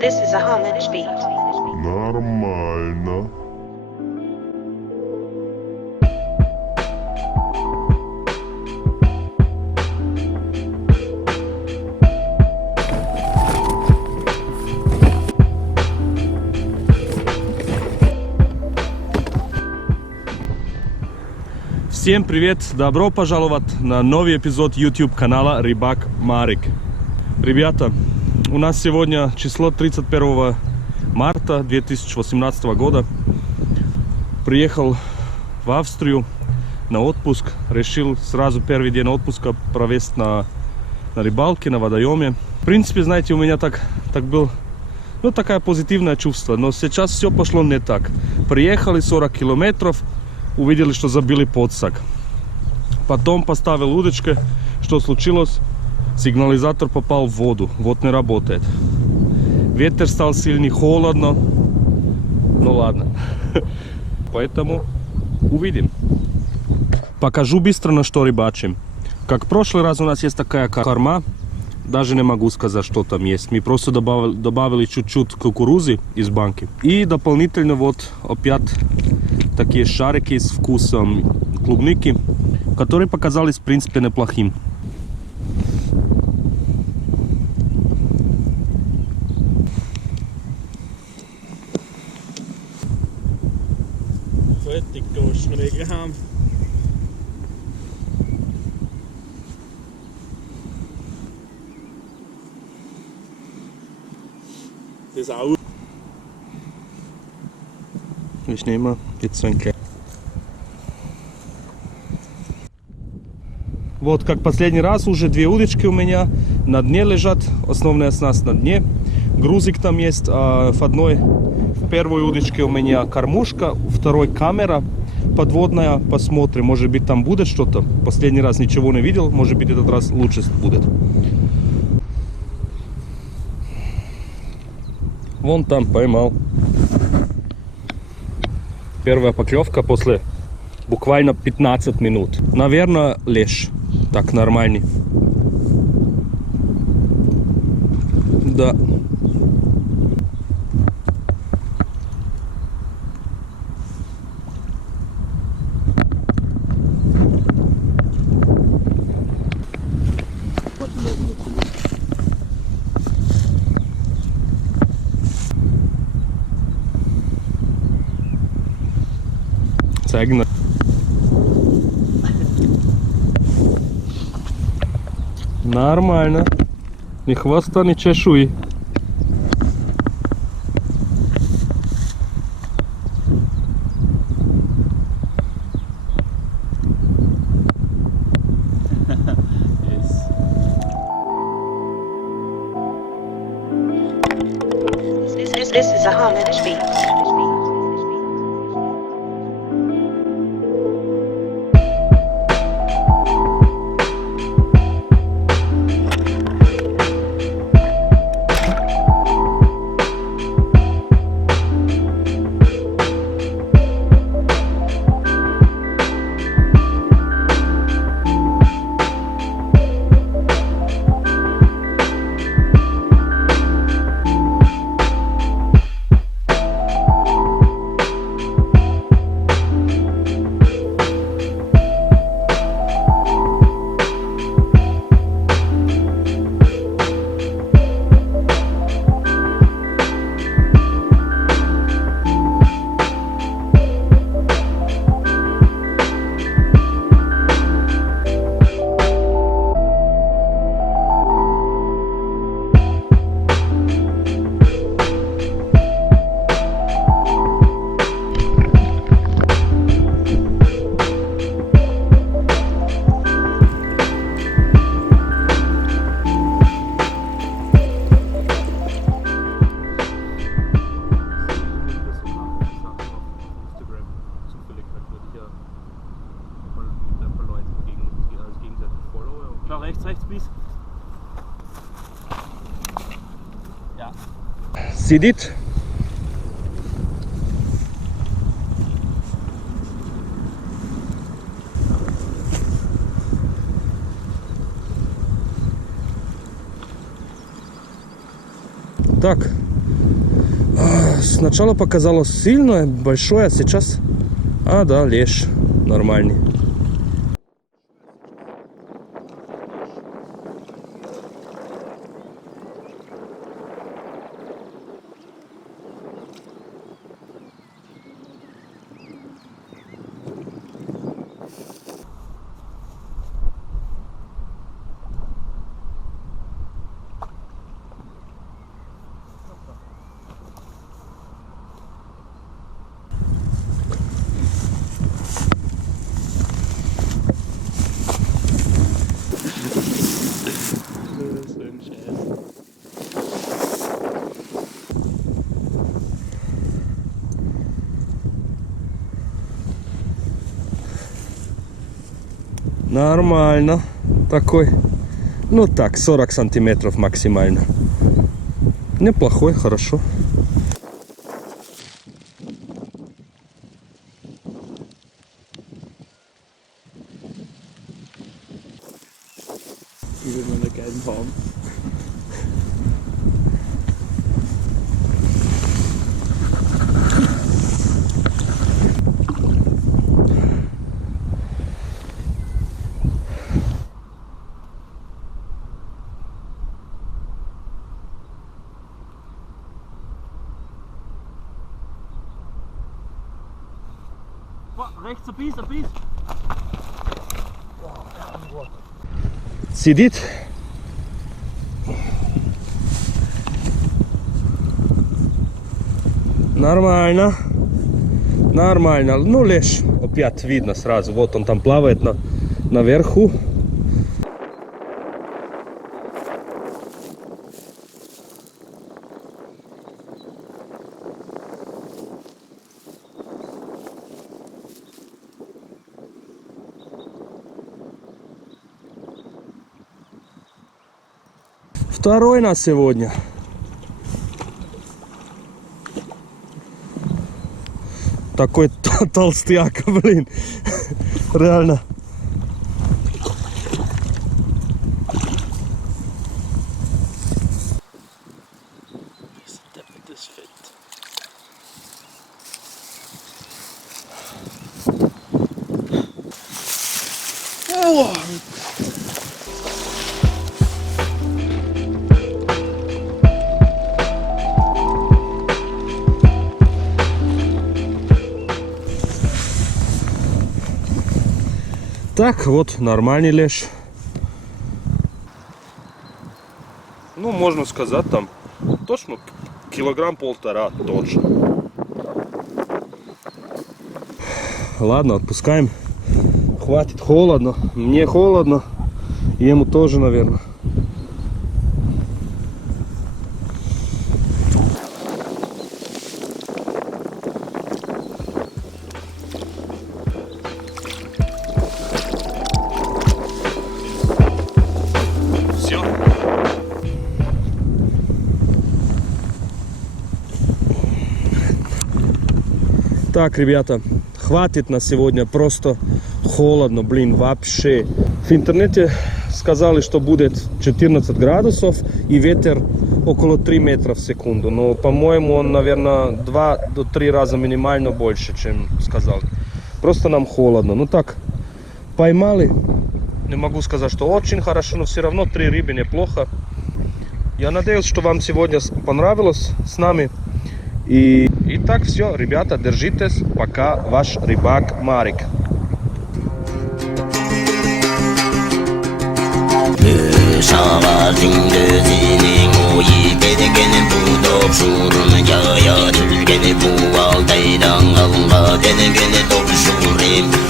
This is a Homage beat. Нормально. Всем привет! Добро пожаловать на новый эпизод YouTube канала Рыбак Марик. Ребята, у нас сегодня число 31 марта 2018 года. Приехал в Австрию на отпуск. Решил сразу первый день отпуска провести на рыбалке, на водоеме. В принципе, знаете, у меня так был, такое позитивное чувство. Но сейчас все пошло не так. Приехали 40 километров. Увидели, что забили подсак. Потом поставил удочку. Что случилось? Сигнализатор попал в воду. Вот не работает. Ветер стал сильный, холодно. Ну ладно. Поэтому увидим. Покажу быстро, на что рыбачим. Как в прошлый раз у нас есть такая корма. Даже не могу сказать, что там есть. Мы просто добавили чуть-чуть кукурузы из банки. И дополнительно вот опять такие шарики с вкусом клубники, которые показались в принципе неплохим. Ich nehme jetzt ein kleines. Вот как последний раз, уже две удочки у меня на дне лежат, основная снасть на дне, грузик там есть, а в первой удочке у меня кормушка, второй камера подводная, посмотрим, может быть там будет что-то, последний раз ничего не видел, может быть этот раз лучше будет. Вон там поймал. Первая поклевка после буквально 15 минут. Наверное, лещ. Так, нормальный. Да. Цегна. Нормально. Ни хвоста, ни чешуи. This is a Homage beat. Rechts, please. Ja. Сидит. Так, сначала показалось сильное, большое, а сейчас... А, да, лещ нормальный. Нормально. Такой. Ну так, 40 сантиметров максимально. Неплохой, хорошо. Rechts ein Biss. Сидит. Нормально. Нормально. Ну, лещ опять видно сразу. Вот он там плавает наверху. Второй на сегодня. Такой толстяк, блин. Реально. Так, вот нормальный лещ. Ну, можно сказать, там точно килограмм полтора точно. Ладно, отпускаем. Хватит, холодно. Мне холодно. Ему тоже, наверное. Все. Так, ребята, хватит на сегодня. Просто холодно, блин, вообще. В интернете сказали, что будет 14 градусов и ветер около 3 метра в секунду. Но, по-моему, он, наверное, 2 до 3 раза минимально больше, чем сказал. Просто нам холодно. Ну так, поймали. Не могу сказать, что очень хорошо, но все равно 3 рыбы неплохо. Я надеюсь, что вам сегодня понравилось с нами. И так все, ребята, держитесь. Пока, ваш рыбак Марик. Surun ya ya, Türkiye'de bu al daydan alma, dene gene doğru şurim.